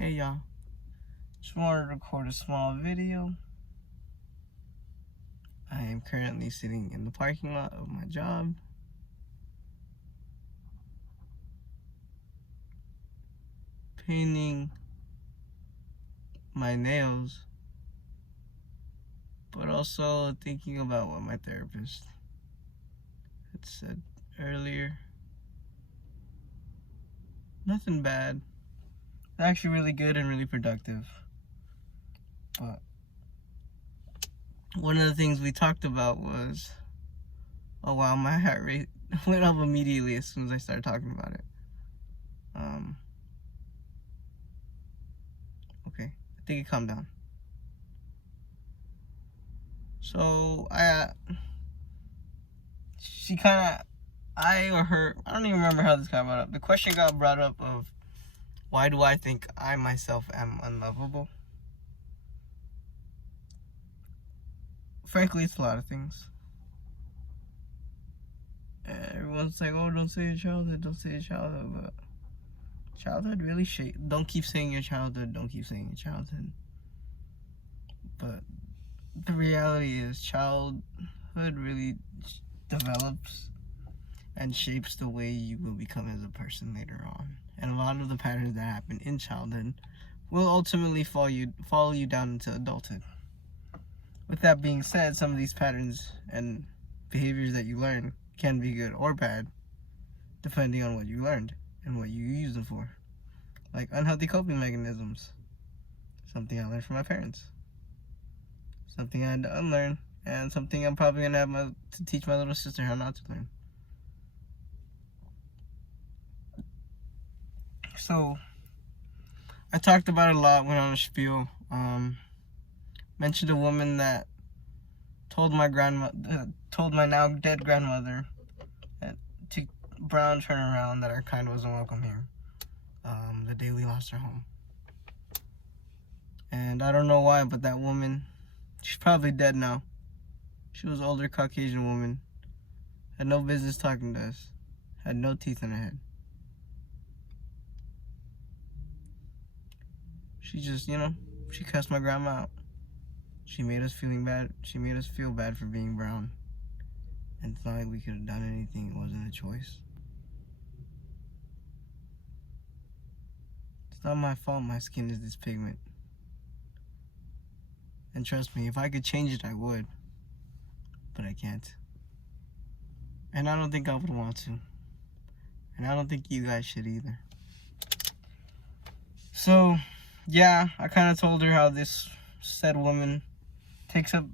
Hey y'all, just wanted to record a small video. I am currently sitting in the parking lot of my job. Painting my nails, but also thinking about what my therapist had said earlier. Nothing bad. It's actually really good and really productive. But one of the things we talked about was, oh wow, my heart rate went up immediately as soon as I started talking about it. Okay, I think it calmed down. So she kind of, I or her, I don't even remember how this got brought up. The question got brought up of, why do I think I myself am unlovable? Frankly, it's a lot of things. Everyone's like, oh, don't say your childhood, don't say your childhood, but childhood really don't keep saying your childhood, don't keep saying your childhood. But the reality is, childhood really develops and shapes the way you will become as a person later on. And a lot of the patterns that happen in childhood will ultimately follow you down into adulthood. With that being said, some of these patterns and behaviors that you learn can be good or bad, depending on what you learned and what you use them for. Like unhealthy coping mechanisms, something I learned from my parents, something I had to unlearn, and something I'm probably gonna have to teach my little sister how not to learn. So I talked about it a lot, went on a spiel. Mentioned a woman that told my now dead grandmother to Brown turnaround that our kind wasn't welcome here. The day we lost her home. And I don't know why, but that woman, she's probably dead now. She was an older Caucasian woman, had no business talking to us, had no teeth in her head. She just, she cussed my grandma out. She made us feel bad for being brown. And it's not like we could have done anything. It wasn't a choice. It's not my fault my skin is this pigment. And trust me, if I could change it, I would. But I can't. And I don't think I would want to. And I don't think you guys should either. So, yeah, I kind of told her how this said woman takes up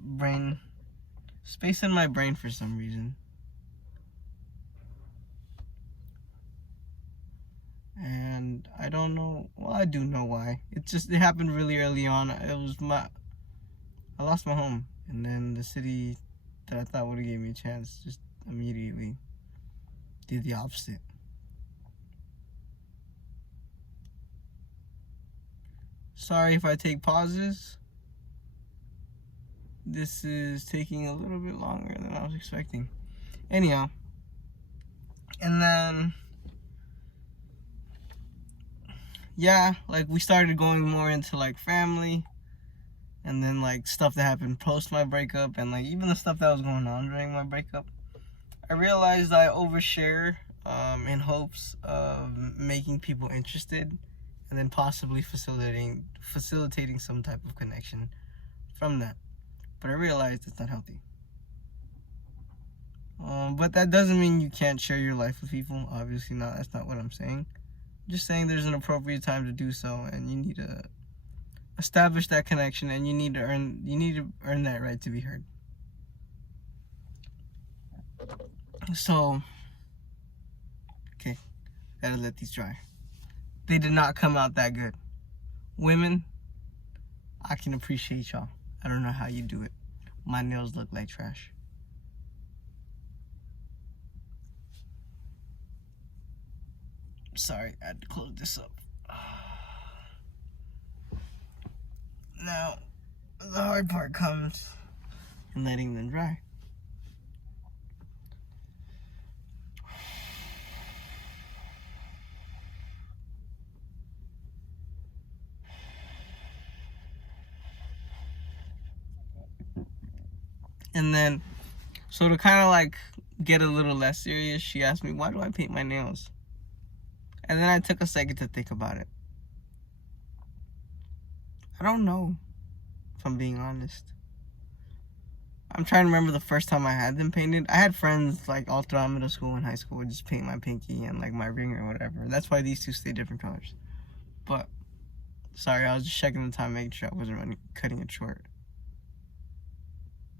space in my brain for some reason. And I don't know, well, I do know why. It happened really early on. I lost my home. And then the city that I thought would have gave me a chance just immediately did the opposite. Sorry if I take pauses. This is taking a little bit longer than I was expecting. Anyhow, and then, yeah, like we started going more into like family, and then like stuff that happened post my breakup, and like even the stuff that was going on during my breakup. I realized I overshare in hopes of making people interested, and then possibly facilitating some type of connection from that. But I realized it's not healthy. But that doesn't mean you can't share your life with people. Obviously not. That's not what I'm saying. I'm just saying there's an appropriate time to do so, and you need to establish that connection, and you need to earn that right to be heard. So, okay, gotta let these dry. They did not come out that good. Women, I can appreciate y'all. I don't know how you do it. My nails look like trash. Sorry, I had to close this up. Now, the hard part comes in letting them dry. And then, so to kind of like get a little less serious, she asked me, why do I paint my nails? And then I took a second to think about it. I don't know, if I'm being honest. I'm trying to remember the first time I had them painted. I had friends like all throughout middle school and high school would just paint my pinky and like my ring or whatever. That's why these two stay different colors. But sorry, I was just checking the time, making sure I wasn't cutting it short.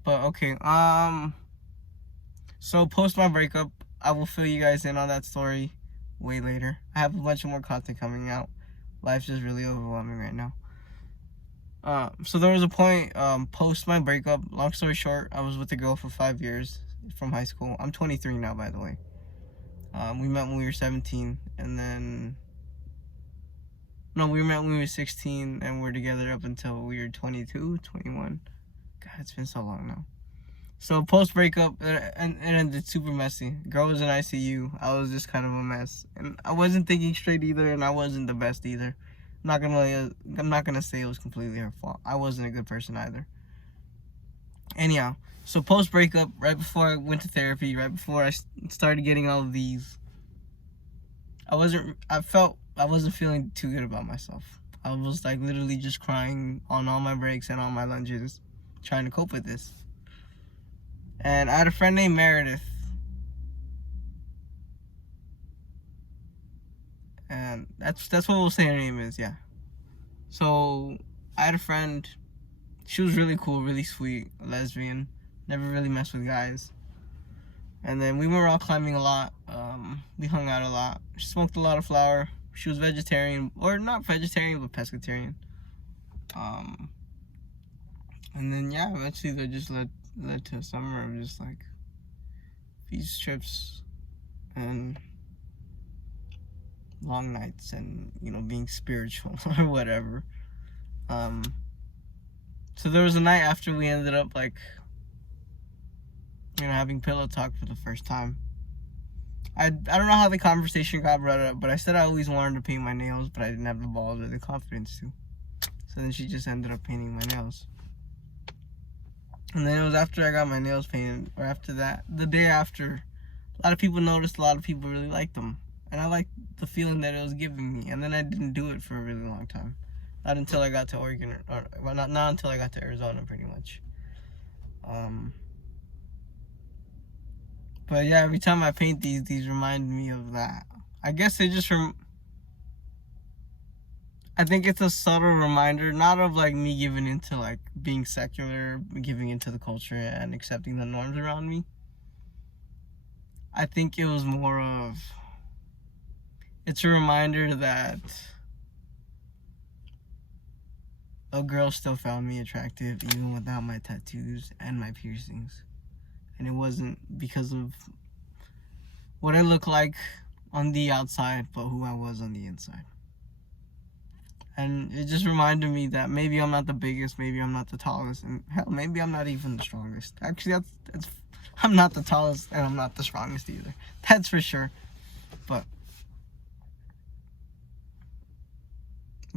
But okay, so post my breakup, I will fill you guys in on that story way later. I have a bunch of more content coming out. Life's just really overwhelming right now. So there was a point, post my breakup, long story short, I was with a girl for 5 years from high school. I'm 23 now, by the way. We met when we were 17, and then, no, we met when we were 16, and we're together up until we were 22, 21. God, it's been so long now. So post breakup, it ended super messy. Girl was in ICU. I was just kind of a mess, and I wasn't thinking straight either, and I wasn't the best either. I'm not gonna say it was completely her fault. I wasn't a good person either. Anyhow, so post breakup, right before I went to therapy, right before I started getting all of these, I wasn't feeling too good about myself. I was like literally just crying on all my breaks and on my lunges, trying to cope with this. And I had a friend named Meredith. And that's what we'll say her name is, yeah. So I had a friend. She was really cool, really sweet, lesbian. Never really messed with guys. And then we were all climbing a lot. We hung out a lot. She smoked a lot of flower. She was vegetarian, or not vegetarian, but pescatarian. And then yeah, eventually that just led to a summer of just like these trips and long nights and, you know, being spiritual or whatever. So there was a night after we ended up like, you know, having pillow talk for the first time. I don't know how the conversation got brought up, but I said I always wanted to paint my nails, but I didn't have the balls or the confidence to. So then she just ended up painting my nails. And then it was after I got my nails painted, or after that, the day after, a lot of people noticed, a lot of people really liked them. And I liked the feeling that it was giving me. And then I didn't do it for a really long time. Not until I got to Oregon, or well, not until I got to Arizona, pretty much. But yeah, every time I paint these remind me of that. I guess they just I think it's a subtle reminder, not of like me giving into like being secular, giving into the culture and accepting the norms around me. I think it was more of, it's a reminder that a girl still found me attractive even without my tattoos and my piercings. And it wasn't because of what I look like on the outside, but who I was on the inside. And it just reminded me that maybe I'm not the biggest, maybe I'm not the tallest, and hell, maybe I'm not even the strongest. Actually, that's I'm not the tallest, and I'm not the strongest either. That's for sure. But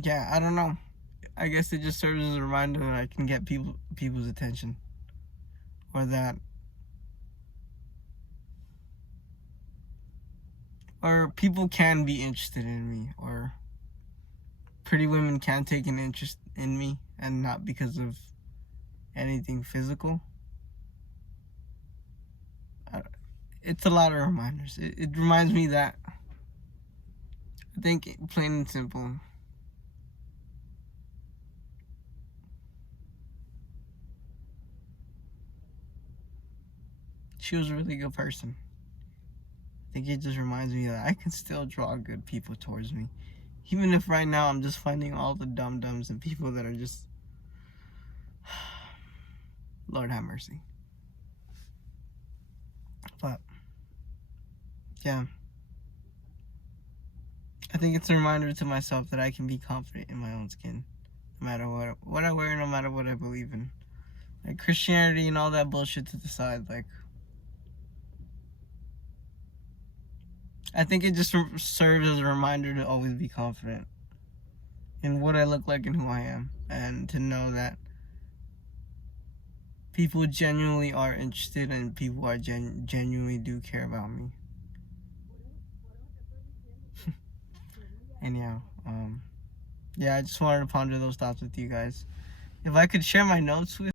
yeah, I don't know. I guess it just serves as a reminder that I can get people's attention, or that, or people can be interested in me, or pretty women can take an interest in me, and not because of anything physical. It's a lot of reminders. It reminds me that, I think, plain and simple, she was a really good person. I think it just reminds me that I can still draw good people towards me. Even if right now I'm just finding all the dum-dums and people that are just, Lord have mercy. But yeah, I think it's a reminder to myself that I can be confident in my own skin, no matter what I wear, no matter what I believe in. Like Christianity and all that bullshit to the side, like, I think it just serves as a reminder to always be confident in what I look like and who I am, and to know that people genuinely are interested and people are genuinely do care about me. Anyhow, yeah, I just wanted to ponder those thoughts with you guys. If I could share my notes with